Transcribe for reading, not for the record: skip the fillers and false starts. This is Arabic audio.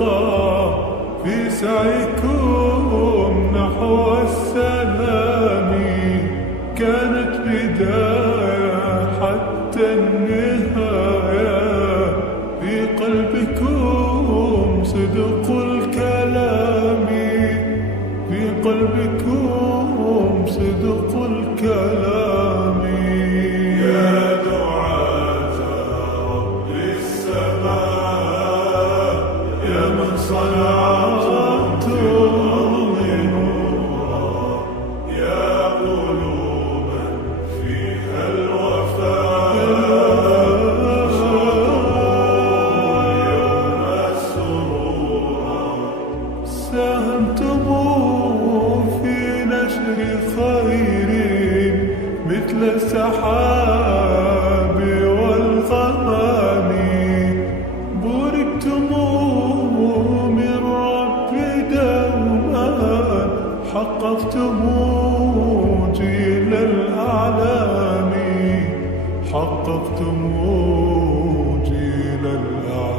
ترقى في سعيكم نحو السلام. كانت بداية حتى النهاية، في قلبكم صدق الكلام، في قلبكم صدق الكلام. يا دعاة رب السماء، يا من صنعتم الأرض نورا، يا قلوبا فيها الوفاء، يوم سرورا. ساهمتم في نشر خير مثل السحاب والغمام، بوركتم من رب دوما، حققتم جيل الأعلام، حققتم جيل الأعلام.